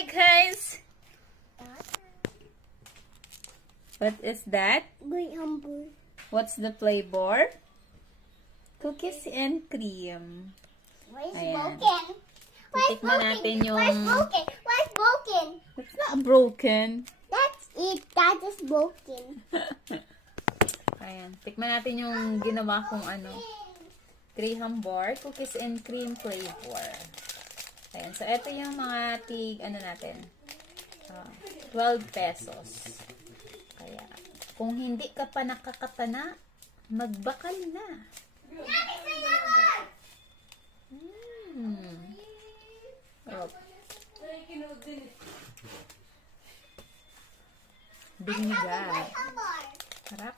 Hi guys! What is that? Great humble. What's the flavor? Cookies and cream. Why is Ayan. broken? Why is Titikman broken? natin yung... Why is broken? Why is broken? It's not broken. That's it. That is broken. Ayan. Tikman natin yung ginawa kong ano. Graham bar. Cookies and cream flavor. Ayan. So, ito yung mga ano natin. 12 pesos. Kaya, kung hindi ka pa nakakatana, magbakal na. Oh. Binigat. Harap.